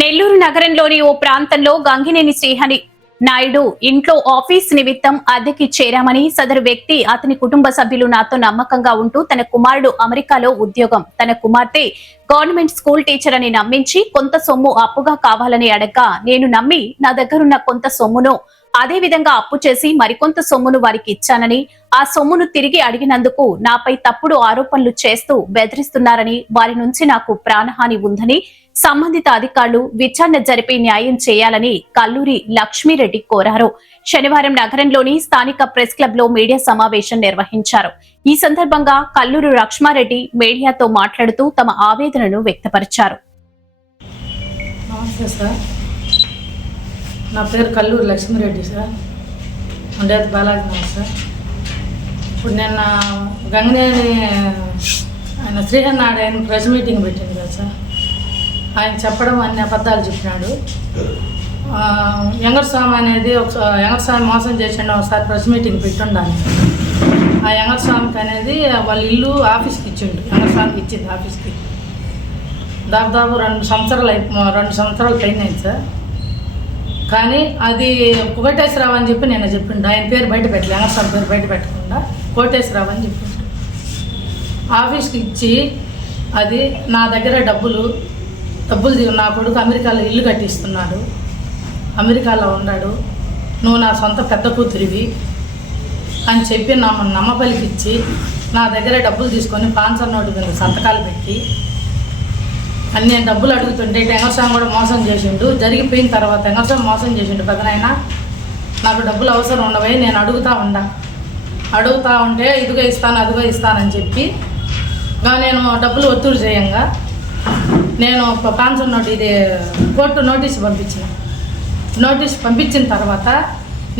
నెల్లూరు నగరంలోని ఓ ప్రాంతంలో గంగినేని శ్రీహరి నాయుడు ఇంట్లో ఆఫీస్ నిమిత్తం అద్దెకి చేరామని, సదరు వ్యక్తి అతని కుటుంబ సభ్యులు నాతో నమ్మకంగా ఉంటూ తన కుమారుడు అమెరికాలో ఉద్యోగం, తన కుమార్తె గవర్నమెంట్ స్కూల్ టీచర్ అని నమ్మించి కొంత సొమ్ము అప్పుగా కావాలని అడగ్గా నేను నమ్మి నా దగ్గరున్న కొంత సొమ్మును అదే విధంగా అప్పు చేసి మరికొంత సొమ్మును వారికి ఇచ్చానని, ఆ సొమ్మును తిరిగి అడిగినందుకు నాపై తప్పుడు ఆరోపణలు చేస్తూ బెదిరిస్తున్నారని, వారి నుంచి నాకు ప్రాణహాని ఉందని సంబంధిత అధికారులు విచారణ జరిపి న్యాయం చేయాలని కల్లూరి లక్ష్మీరెడ్డి కోరారు. శనివారం నగరంలోని స్థానిక ప్రెస్ క్లబ్ లో మీడియా సమావేశం నిర్వహించారు. ఈ సందర్భంగా కల్లూరి లక్ష్మారెడ్డి మీడియాతో మాట్లాడుతూ తమ ఆవేదనను వ్యక్తపరిచారు. నమస్తే సార్, నా పేరు కల్లూరి లక్ష్మీరెడ్డి సార్, ఉండేది బాలాజీ సార్. ఇప్పుడు నిన్న గంగినేని ఆయన శ్రీహరి నాయుడు ఆయన ప్రెస్ మీటింగ్ పెట్టింది కదా సార్. ఆయన చెప్పడం అన్ని అబద్ధాలు చెప్పినాడు. యంగర్స్వామి అనేది యంగర్స్వామి మోసం చేసిండు. ఒకసారి ప్రెస్ మీటింగ్ పెట్టుండాలి. ఆ యంగర్స్వామికి అనేది వాళ్ళ ఇల్లు ఆఫీస్కి ఇచ్చిండు. యంగర్స్వామికి ఇచ్చింది ఆఫీస్కి. దాదాపు 2 సంవత్సరాలు పైన సార్. కానీ అది కోటేశ్వరరావు అని చెప్పి నేను చెప్పిండు. ఆయన పేరు బయట పెట్టలే, యంగర్స్వామి పేరు బయట పెట్టకుండా కోటేశ్వరరావు అని చెప్పిండు. ఆఫీస్కి ఇచ్చి అది నా దగ్గర డబ్బులు నా కొడుకు అమెరికాలో ఇల్లు కట్టిస్తున్నాడు, అమెరికాలో ఉన్నాడు, నువ్వు నా సొంత పెద్ద కూతురివి అని చెప్పి నమ్మపలికిచ్చి నా దగ్గర డబ్బులు తీసుకొని పాన్సర్ నోటు మీద సంతకాలు పెట్టి అన్ని నేను డబ్బులు అడుగుతుంటే యంగర్స్వామి కూడా మోసం చేసిండు. జరిగిపోయిన తర్వాత యంగర్స్వామి మోసం చేసిండు. పెద్దనైనా నాకు డబ్బులు అవసరం ఉండవై నేను అడుగుతూ ఉంటే ఇదిగో ఇస్తాను అదిగో ఇస్తానని చెప్పి నేను డబ్బులు ఒత్తిడి చేయంగా నేను పాన్సర్ నోటు ఇది కోర్టు నోటీసు పంపించిన తర్వాత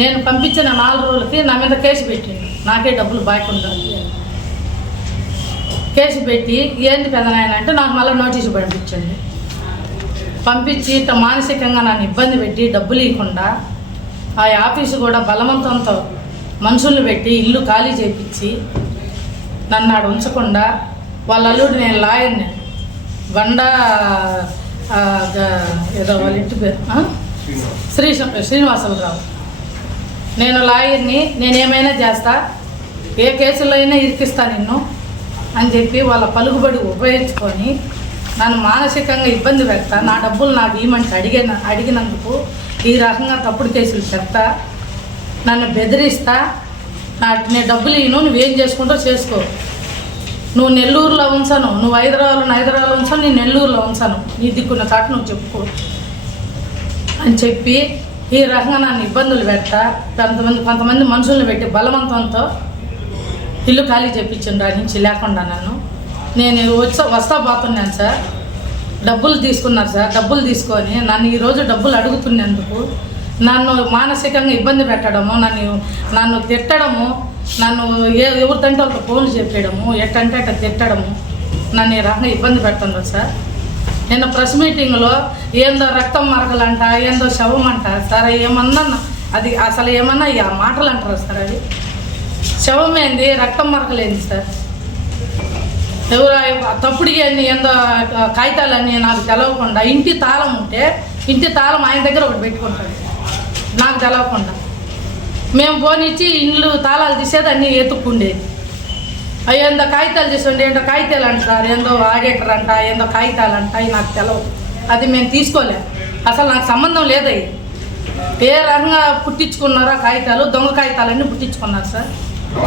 నేను పంపించిన 4 రోజులకి నా మీద కేసు పెట్టిండు. నాకే డబ్బులు బాయకుండా కేసు పెట్టి ఏంటి పెదనాయన అంటే నాకు మళ్ళీ నోటీసు పంపించి మానసికంగా నన్ను ఇబ్బంది పెట్టి డబ్బులు ఇవ్వకుండా ఆ ఆఫీసు కూడా బలవంతంతో మనుషులు పెట్టి ఇల్లు ఖాళీ చేయించి నన్ను ఆడ ఉంచకుండా వాళ్ళ అల్లుడు నేను లాయర్ని బండా ఏదో వాళ్ళ ఇంటి పేరు శ్రీనివాసరావు, నేను లాయర్ని, నేనేమైనా చేస్తా, ఏ కేసులో అయినా ఇరికిస్తా నిన్ను అని చెప్పి వాళ్ళ పలుకుబడి ఉపయోగించుకొని నన్ను మానసికంగా ఇబ్బంది పెడతా, నా డబ్బులు నాకు ఇవ్వమంటే అడిగినందుకు ఈ రకంగా తప్పుడు కేసులు పెడతా, నన్ను బెదిరిస్తా, నేను డబ్బులు ఇవ్వను, నువ్వేం చేసుకుంటో చేసుకో, నువ్వు నెల్లూరులో ఉంచను, నువ్వు హైదరాబాద్లో ఉంచను, నేను నెల్లూరులో ఉంచను, నీ దిక్కున్న చాటు నువ్వు చెప్పుకో అని చెప్పి ఈ రకంగా నన్ను ఇబ్బందులు పెడతా కొంతమంది మనుషులను పెట్టి బలవంతంతో ఇల్లు ఖాళీ చేయించండి ఆ నుంచి లేకుండా నేను వస్తా పోతున్నాను సార్. డబ్బులు తీసుకున్నారు సార్. డబ్బులు తీసుకొని నన్ను ఈరోజు డబ్బులు అడుగుతున్నందుకు నన్ను మానసికంగా ఇబ్బంది పెట్టడము, నన్ను తిట్టడము, నన్ను ఎవరితంటే వాళ్ళకి ఫోన్లు చెప్పేయడము, ఎట్టంటే అట్ట తిట్టడము, నన్ను ఈ రకంగా ఇబ్బంది పెడుతున్నారు సార్. నిన్న ప్రెస్ మీటింగ్లో ఏందో రక్తం మరకలంట, ఏందో శవం అంట సార్. ఏమన్నా అది అసలు ఏమన్నా ఆ మాటలు అంటారు సార్. అది శవం ఏంది, రక్తం మరకలేంది సార్. ఎవరు తప్పుడు అన్ని ఏందో కాగితాలన్నీ నాకు తెలవకుండా, ఇంటి తాళం ఉంటే ఇంటి తాళం ఆయన దగ్గర ఒకటి పెట్టుకుంటాడు నాకు తెలవకుండా. మేము పోనిచ్చి ఇండ్లు తాళాలు తీసేది అన్నీ ఎత్తుక్కుండేది. ఏందో కాగితాలు తీసుకోండి, ఏంటో కాగితాలు అంటారు, ఏందో ఆడిటర్ అంట, ఏందో కాగితాలు అంట, అవి నాకు తెలవు. అది మేము తీసుకోలేము, అసలు నాకు సంబంధం లేదు. అవి ఏ రకంగా పుట్టించుకున్నారో కాగితాలు, దొంగ కాగితాలన్నీ పుట్టించుకున్నారు సార్.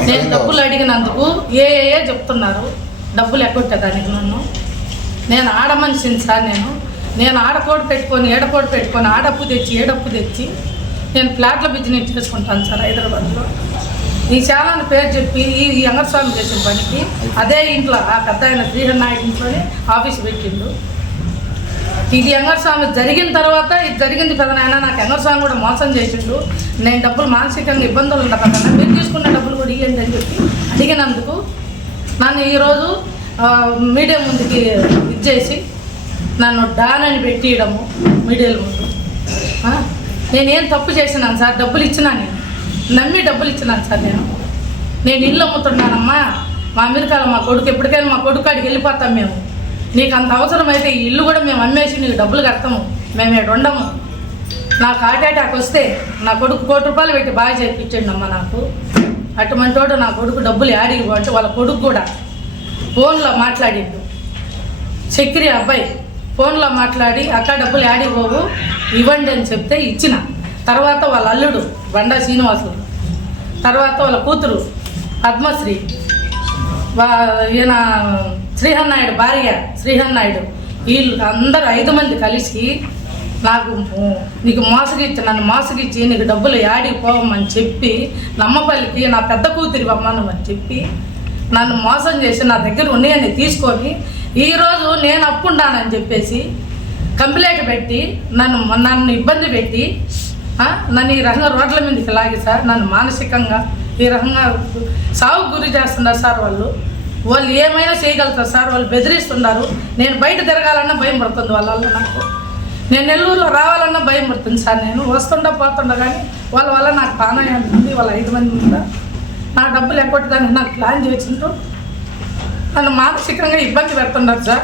నేను డబ్బులు అడిగినందుకు ఏ చెప్తున్నారు, డబ్బులు ఎక్కొట్టేదానికి నేను ఆడ మనిషిని సార్. నేను ఆడకోడు పెట్టుకొని ఆడప్పు తెచ్చి ఏడప్పు తెచ్చి నేను ఫ్లాట్ల బిజినెస్ చేసుకుంటాను సార్ హైదరాబాద్లో. ఈ చాలా పేరు చెప్పి ఈ యంగర్స్వామి చేసిన పనికి అదే ఇంట్లో ఆ పెద్ద ఆయన శ్రీహరి నాయుడు ఇంట్లోనే ఆఫీస్ పెట్టిండు. ఇది యంగర్స్వామి జరిగిన తర్వాత ఇది జరిగింది పెదనాయన, నాకు యంగర్స్వామి కూడా మోసం చేసిండు, నేను డబ్బులు మానసికంగా ఇబ్బందులు ఉంటా కదా, మీరు తీసుకున్న డబ్బులు కూడా ఇవ్వండి అని చెప్పి అడిగినందుకు నన్ను ఈరోజు మీడియా ముందుకి ఇచ్చేసి నన్ను డాన్ అని పెట్టియడము మీడియాల ముందు. నేనేం తప్పు చేసినాను సార్? డబ్బులు ఇచ్చినా, నేను నమ్మి డబ్బులు ఇచ్చినాను సార్. నేను ఇల్లు అమ్ముతున్నానమ్మా, మా అమెరికాలో మా కొడుకు, ఎప్పటికైనా మా కొడుకు కాడికి వెళ్ళిపోతాం మేము, నీకు అంత అవసరమైతే ఈ ఇల్లు కూడా మేము అమ్మేసి నీకు డబ్బులు కడతాము, మేము ఇక్కడ ఉండము. నాకు హార్ట్ అటాక్ వస్తే నా కొడుకు ₹1,00,00,000 పెట్టి బాగా చేయించండి అమ్మ నాకు. అటువంటి వాడు నా కొడుకు డబ్బులు యాడికి పోతే వాళ్ళ కొడుకు కూడా ఫోన్లో మాట్లాడిండు. చక్రి అబ్బాయి ఫోన్లో మాట్లాడి అక్క డబ్బులు యాడికి పోవు ఇవ్వండి అని చెప్తే ఇచ్చిన. తర్వాత వాళ్ళ అల్లుడు బండా శ్రీనివాసులు, తర్వాత వాళ్ళ కూతురు పద్మశ్రీ, ఈయన శ్రీహన్ నాయుడు భార్య శ్రీహన్ నాయుడు, వీళ్ళు అందరూ 5 మంది కలిసి నీకు మోసగిచ్చి నన్ను మోసగిచ్చి నీకు డబ్బులు యాడికి పోవమని చెప్పి నమ్మపల్లికి నా పెద్ద కూతురి అమ్మనమని చెప్పి నన్ను మోసం చేసి నా దగ్గర ఉన్నాయని తీసుకొని ఈరోజు నేను అప్పుండానని చెప్పేసి కంప్లైంట్ పెట్టి నన్ను ఇబ్బంది పెట్టి నన్ను ఈ రకంగా రోడ్ల మీదకి లాగి సార్ నన్ను మానసికంగా ఈ రకంగా సాగుకు గురి చేస్తున్నారు సార్. వాళ్ళు ఏమైనా చేయగలుగుతారు సార్. వాళ్ళు బెదిరిస్తున్నారు. నేను బయట తిరగాలన్నా భయం పడుతుంది వాళ్ళ వల్ల. నాకు నేను నెల్లూరులో రావాలన్నా భయం పడుతుంది సార్. నేను వస్తుండా పోతుండా కానీ వాళ్ళ వల్ల నాకు ప్రాణాయామం ఉంది. వాళ్ళ 5 మంది ఉందా నా డబ్బులు ఎక్కొట్టడానికి నాకు ప్లాన్ చేసిండ్రు. నన్ను మానసికంగా ఇబ్బంది పెడుతున్నారు సార్.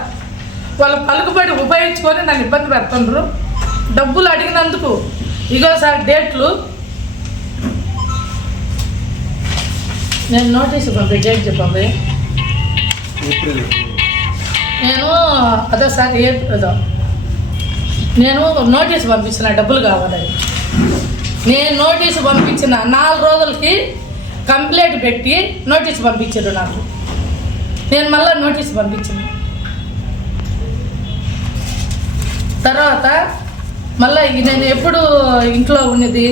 వాళ్ళు పలుకుబడి ఉపయోగించుకొని నన్ను ఇబ్బంది పెడుతుండ్రు. డబ్బులు అడిగినందుకు ఇగో సార్ డేట్లు నేను నోటీసు పంపి డేట్ చెప్పండి. నేను అదే సార్ నేను నోటీసు పంపించిన డబ్బులు కావాలని. నేను నోటీసు పంపించిన 4 రోజులకి కంప్లైంట్ పెట్టి నోటీసు పంపించారు నాకు. నేను మళ్ళీ నోటీసు పంపించిన తర్వాత మళ్ళీ నేను ఎప్పుడు ఇంట్లో ఉన్నది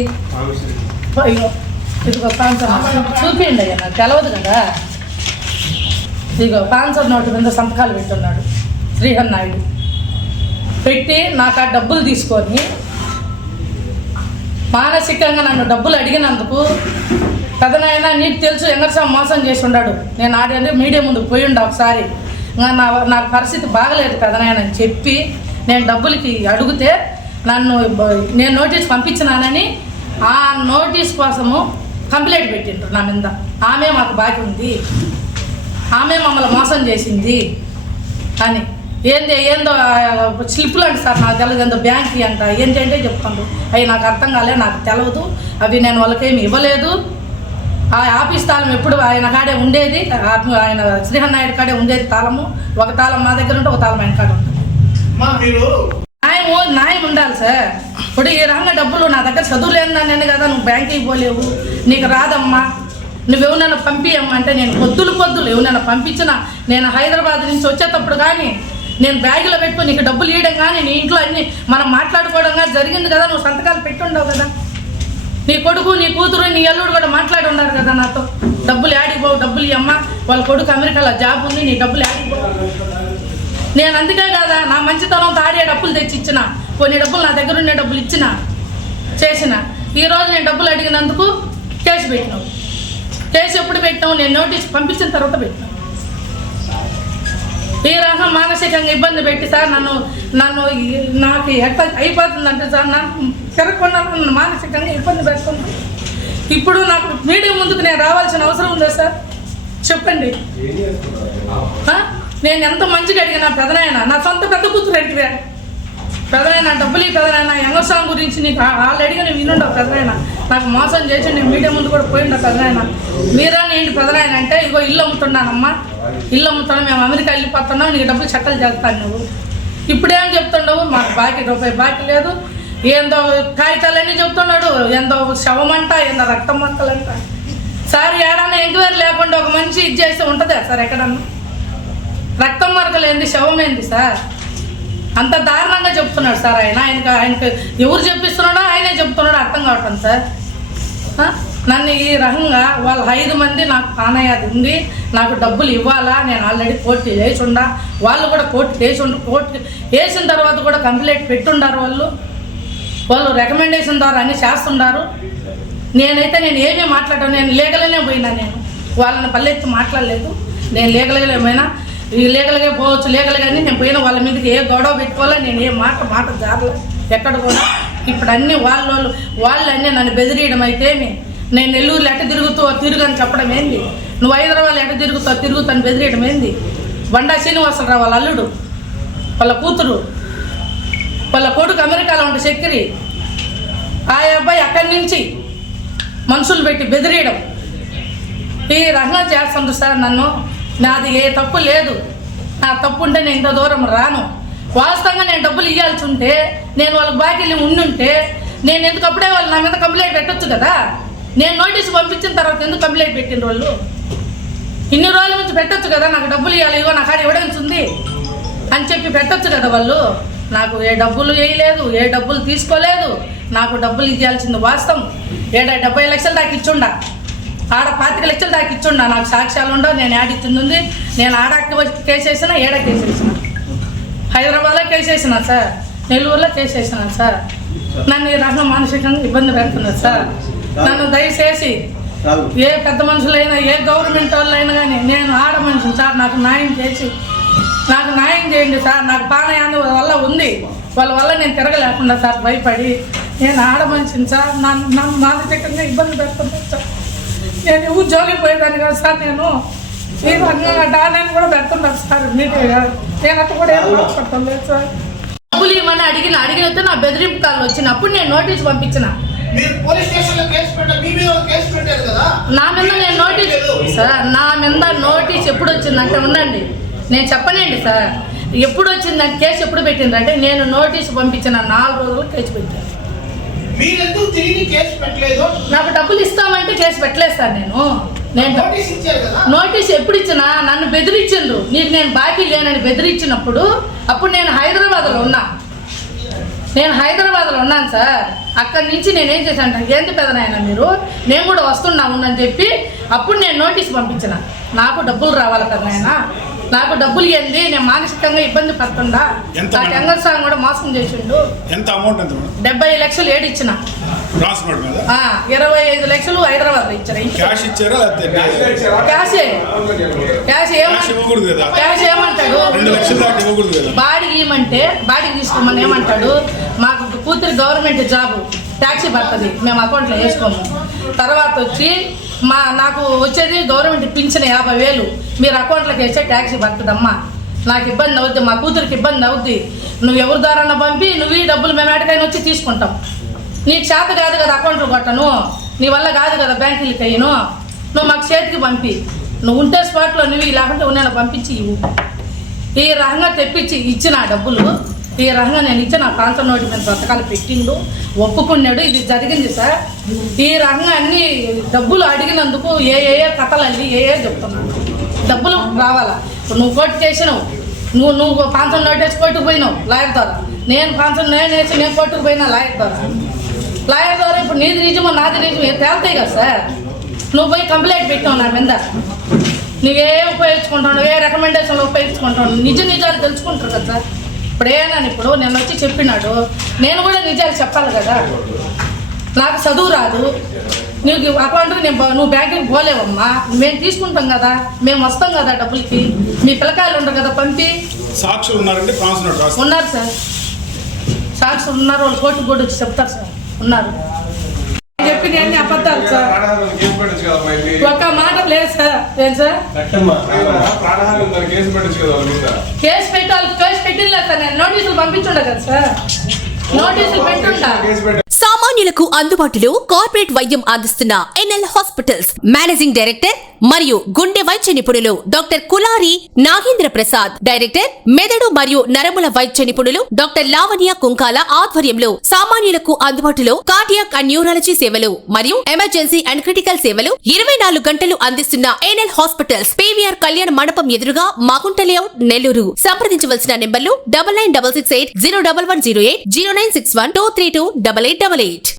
ఇదిగో చూపించండి అయ్యా, నాకు తెలవదు కదా. ఇదిగో 500 నోటు మీద సంతకాలు పెట్టున్నాడు శ్రీహన్ నాయుడు. పెట్టి నాకు ఆ డబ్బులు తీసుకొని మానసికంగా నన్ను డబ్బులు అడిగినందుకు కథనైనా నీకు తెలుసు ఎంగర్సా మోసం చేసి ఉన్నాడు. నేను ఆడే మీడియా ముందుకు పోయి ఉండే ఒకసారి నాకు పరిస్థితి బాగలేదు కథనైనా అని చెప్పి నేను డబ్బులకి అడిగితే నేను నోటీస్ పంపించినానని ఆ నోటీస్ కోసము కంప్లైంట్ పెట్టిండ్రు నా మీద. ఆమె మాకు బాకీ ఉంది, ఆమె మమ్మల్ని మోసం చేసింది అని ఏందో స్లిప్లు అంట సార్. నాకు తెలియదు. ఏందో బ్యాంక్ అంట ఏంటంటే చెప్తాను. అవి నాకు అర్థం కాలే, నాకు తెలియదు. అవి నేను వాళ్ళకేమి ఇవ్వలేదు. ఆ ఆఫీస్ తాళం ఎప్పుడు ఆయన కాడే ఉండేది, ఆయన శ్రీహన్ నాయుడు కాడే ఉండేది తాళము. ఒక తాళం మా దగ్గర ఉంటే ఒక తాళం ఆయన కాడ ఉంటుంది. న్యాయం ఉండాలి సార్. ఇప్పుడు ఈ రకంగా డబ్బులు నా దగ్గర చదువు లేదని కదా నువ్వు బ్యాంక్కి పోలేవు, నీకు రాదమ్మా, నువ్వెవరన్నా పంపియమ్మా అంటే నేను పొద్దులు ఎవరైనా పంపించినా నేను హైదరాబాద్ నుంచి వచ్చేటప్పుడు కానీ నేను బ్యాగులో పెట్టుకుని నీకు డబ్బులు ఇవ్వడం కానీ నీ ఇంట్లో అన్ని మనం మాట్లాడుకోవడం కానీ జరిగింది కదా. నువ్వు సంతకాలు పెట్టుండవు కదా. నీ కొడుకు నీ కూతురు నీ అల్లుడు కూడా మాట్లాడి ఉన్నారు కదా నాతో. డబ్బులు యాడికి పోవు, డబ్బులు ఇవ్వమ్మా, వాళ్ళ కొడుకు అమెరికాలో జాబ్ ఉంది, నీ డబ్బులు యాడికి పోవు. నేను అందుకే కదా నా మంచితనం తాడే డబ్బులు తెచ్చి ఇచ్చిన, కొన్ని డబ్బులు నా దగ్గర ఉండే డబ్బులు ఇచ్చిన చేసిన. ఈరోజు నేను డబ్బులు అడిగినందుకు కేసు పెట్టినావు. కేసు ఎప్పుడు పెట్టినావు? నేను నోటీస్ పంపించిన తర్వాత పెట్టినావు. ఈ రకం మానసికంగా ఇబ్బంది పెట్టి సార్ నాకు ఎట్లా అయిపోతుందంటే సార్ నాకు తిరగకుండా మానసికంగా ఇబ్బంది పెడుతుంది. ఇప్పుడు నాకు మీడియా ముందుకు నేను రావాల్సిన అవసరం ఉందా సార్? చెప్పండి. నేను ఎంత మంచిగా అడిగినా పెదనాయన, నా సొంత పెద్ద కూతురు ఏంటివే పెదనాయన, డబ్బులు పెదనాయన, ఎంగసాంగ్ గురించి నీకు ఆల్రెడీగా నేను వినుండవు పెదనాయన, నాకు మోసం చేసి నేను మీడియా ముందు కూడా పోయిండా పెదనాయన. మీరా ఏంటి పెదనాయన అంటే ఇగో ఇల్లు అమ్ముతున్నానమ్మా, ఇల్లు అమ్ముతున్నాను, మేము అమెరికా వెళ్ళిపోతున్నాం, నీకు డబ్బులు చట్టలు చేస్తాను నువ్వు. ఇప్పుడేం చెప్తుండవు? మాకు ₹1 బాకీ లేదు, ఏందో కాగితాలన్నీ చెప్తున్నాడు, ఏందో శవమంట, ఏందో రక్తం మొక్కలంట. సార్ ఏడన్నా ఎంక్వైరీ లేకుండా ఒక మనిషి ఇది చేస్తే ఉంటుందా సార్? ఎక్కడన్నా రక్తం మరకలు ఏంది, శవం ఏంది సార్? అంత దారుణంగా చెప్తున్నాడు సార్ ఆయనకు ఎవరు చెప్పిస్తున్నాడో ఆయనే చెప్తున్నాడో అర్థం కావటం సార్. నన్ను ఈ రకంగా వాళ్ళ 5 మంది నాకు ప్రాణయాది ఉంది, నాకు డబ్బులు ఇవ్వాలా, నేను ఆల్రెడీ కోర్టు వేసి ఉండా, వాళ్ళు కూడా కోర్టు వేసిన తర్వాత కూడా కంప్లైంట్ పెట్టుండారు. వాళ్ళు రికమెండేషన్ ద్వారా అన్నీ చేస్తుండారు. నేను ఏమీ మాట్లాడాను, నేను లీగల్గానే పోయినా, నేను వాళ్ళని పల్లెత్తి మాట్లాడలేదు. నేను లీగల్గా పోయినా, లీగల్గా పోవచ్చు, లీగల్గానే నేను పోయినా. వాళ్ళ మీదకి ఏ గొడవ పెట్టుకోవాలో నేను ఏ మాట జారలేదు ఎక్కడ కూడా. ఇప్పుడు అన్నీ వాళ్ళు అన్నీ నన్ను బెదిరియడం అయితే నేను నెల్లూరులో ఎట్ట తిరుగని చెప్పడం ఏంది, నువ్వు హైదరాబాద్లో ఎట్ట తిరుగుతాను బెదిరియడం ఏంది. బండా శ్రీనివాసరావు వాళ్ళ అల్లుడు, వాళ్ళ కూతురు వాళ్ళ కొడుకు అమెరికాలో ఉంటే చక్కెరి. ఆ అబ్బాయి అక్కడి నుంచి మనుషులు పెట్టి బెదిరియడం ఈ రకంగా చేస్తుంది సార్. నన్ను నాది ఏ తప్పు లేదు. నా తప్పు ఉంటే నేను ఇంత దూరం రాను. వాస్తవంగా నేను డబ్బులు ఇవ్వాల్సి ఉంటే, నేను వాళ్ళకి బాకీలు ఉండుంటే నేను ఎందుకు అప్పుడే వాళ్ళు నా మీద కంప్లైంట్ పెట్టొచ్చు కదా. నేను నోటీసు పంపించిన తర్వాత ఎందుకు కంప్లైంట్ పెట్టిన వాళ్ళు? ఇన్ని రోజుల నుంచి పెట్టొచ్చు కదా. నాకు డబ్బులు ఇవ్వాలి, ఇగో నా కాడ ఎవిడెన్స్ ఉంది అని చెప్పి పెట్టొచ్చు కదా వాళ్ళు. నాకు ఏ డబ్బులు వేయలేదు, ఏ డబ్బులు తీసుకోలేదు. నాకు డబ్బులు ఇవ్వాల్సింది వాస్తవం. 70 లక్షలు దాకా ఇచ్చుండా, ఆడ 25 లక్షలు దాకా ఇచ్చుండా. నాకు సాక్ష్యాలు ఉండవు. నేను ఇచ్చింది. నేను ఆడ కేసు వేసినా, ఏడ కేసు వేసిన, హైదరాబాద్లో కేసు వేసినా సార్, నెల్లూరులో కేసు వేసినా సార్. నన్ను ఈ రకంగా మానసికంగా ఇబ్బంది పెడుతున్నారు సార్. నన్ను దయచేసి ఏ పెద్ద మనుషులైనా, ఏ గవర్నమెంట్ వాళ్ళైనా కానీ, నేను ఆడ మనిషిని సార్, నాకు న్యాయం చేయండి సార్. నాకు ప్రాణాయాన్ని వల్ల ఉంది, వాళ్ళ వల్ల నేను తిరగలేకుండా సార్, భయపడి. నేను ఆడ మనిషిని సార్, నన్ను మానసికంగా ఇబ్బంది పెడుతున్నాను సార్. నేను ఉద్యోగం పోయేదాన్ని కదా సార్. నేను ఈ రకంగా డానాన్ని కూడా పెడుతున్నాను సార్. మీడియా నేను అట్లా కూడా ఏం మాట్లాడలేదు సార్. డబ్బులు ఇవ్వమని అడిగినట్టు నా బెదిరింపు కాళ్ళు వచ్చినప్పుడు నేను నోటీసు పంపించిన. నా మీద నేను నోటీస్ సార్, నా మీద నోటీస్ ఎప్పుడు వచ్చిందంటే ఉండండి, నేను చెప్పనండి సార్. ఎప్పుడు వచ్చిందంటే కేసు ఎప్పుడు పెట్టిందంటే, నేను నోటీసు పంపించిన 4 రోజులు కేసు పెట్టాను. నాకు డబ్బులు ఇస్తామంటే కేసు పెట్టలేదు సార్. నేను నోటీస్ ఎప్పుడు ఇచ్చినా నన్ను బెదిరించిండు. నీకు నేను బాకీ లేనని బెదిరించినప్పుడు అప్పుడు నేను హైదరాబాద్లో ఉన్నాను సార్. అక్కడి నుంచి నేనేం చేశాను, ఏంటి పెదనాయన మీరు, నేను కూడా వస్తున్నాము అని చెప్పి అప్పుడు నేను నోటీస్ పంపించిన. నాకు డబ్బులు రావాలి పెదనాయన, నాకు డబ్బులు ఇవ్వండి, నేను మానసికంగా ఇబ్బంది పడుతుందా. నాకు ఎంగల్ సార్ కూడా మోసం చేసిండు. 70 లక్షలు ఏడిచ్చిన, 25 లక్షలు హైదరాబాద్ లో ఇచ్చారు. క్యాష్ ఏమంటాడు, బాడీకి ఇవ్వమంటే బాడీకి తీసుకోమని ఏమంటాడు. మాకు కూతురు గవర్నమెంట్ జాబ్, ట్యాక్సీ పడుతుంది, మేము అకౌంట్లో వేసుకోము. తర్వాత వచ్చి నాకు వచ్చేది గవర్నమెంట్ పింఛన్ 50,000, మీరు అకౌంట్లోకి వేస్తే ట్యాక్సీ పడుతుందమ్మా. నాకు ఇబ్బంది అవుద్ది, మా కూతురికి ఇబ్బంది అవుద్ది. నువ్వు ఎవరి ద్వారా పంపి, నువ్వు ఈ డబ్బులు మేము ఎక్కడికైనా వచ్చి తీసుకుంటాం. నీకు చేత కాదు కదా అకౌంట్లో కొట్టను, నీ వల్ల కాదు కదా బ్యాంకులకి అయ్యను, నువ్వు మాకు చేతికి పంపి, నువ్వు ఉంటే స్పాట్లో నువ్వు లేకుంటే నేను పంపించి ఇవ్వు. ఈ రకంగా తెప్పించి ఇచ్చిన డబ్బులు, ఈ రకంగా నేను ఇచ్చిన ప్రాంతం నోటి మీద బ్రతకాలు పెట్టిండు, ఒప్పుకున్నాడు. ఇది జరిగింది సార్. ఈ రకంగా అన్ని డబ్బులు అడిగినందుకు ఏ కథలు అల్లి ఏ చెప్తున్నాను. డబ్బులు రావాలా, నువ్వు కోర్టు చేసినావు, నువ్వు ప్రాంతం నోటేసి కోర్టుకు పోయినావు లాయర్ ద్వారా, నేను ప్రాంతం నేనేసి నేను కోర్టుకు పోయినా లాయర్ ద్వారా. ఇప్పుడు నీది నిజమో నాది నిజమో తేలుతాయి కదా సార్. నువ్వు పోయి కంప్లైంట్ పెట్టావు నా మీద, నువ్వే ఉపయోగించుకుంటావు, ఏ రికమెండేషన్లు ఉపయోగించుకుంటావు, నిజాలు తెలుసుకుంటారు కదా సార్. ఇప్పుడు నేను వచ్చి చెప్పినాడు, నేను కూడా నిజాలు చెప్పాలి కదా. నాకు చదువు రాదు, నీకు అకౌంట్కి నువ్వు బ్యాంకుకి పోలేవమ్మా, మేము తీసుకుంటాం కదా, మేము వస్తాం కదా డబ్బులకి, మీ పిల్లకాయలు ఉండరు కదా పంపి. సాక్షులు ఉన్నారండి, ఉన్నారు సార్, సాక్షులు ఉన్నారు. వాళ్ళు కోర్టుకు కూడా వచ్చి చెప్తారు సార్, ఉన్నారు. చెప్పింది అన్ని అబద్ధాలు సార్, ఒక్క మాట లేదు సార్. ఏం సార్ కేసు పెట్టాలి, కేసు పెట్టిలేదు సార్. నేను నోటీసులు పంపించుండ కదా సార్, నోటీసులు పెట్టుంటా. సామాన్యులకు అందుబాటులో కార్పొరేట్ వైద్యం అందిస్తున్న ఎన్ఎల్ హాస్పిటల్స్ మేనేజింగ్ డైరెక్టర్ మరియు గుండె వైద్య నిపుణులు డాక్టర్ కులారి నాగేంద్ర ప్రసాద్, డైరెక్టర్ మెదడు మరియు నరముల వైద్య నిపుణులు డాక్టర్ లావణ్య కుంకాల ఆధ్వర్యంలో సామాన్యులకు అందుబాటులో కార్డియాక్ అండ్ న్యూరాలజీ సేవలు మరియు ఎమర్జెన్సీ అండ్ క్రిటికల్ సేవలు 24 గంటలు అందిస్తున్న ఎన్ఎల్ హాస్పిటల్స్ పీవీఆర్ కళ్యాణ మండపం ఎదురుగా మాగుంట లేఅవుట్, నెల్లూరు. సంప్రదించవలసిన నెంబర్లు 9966801108, 0961232888.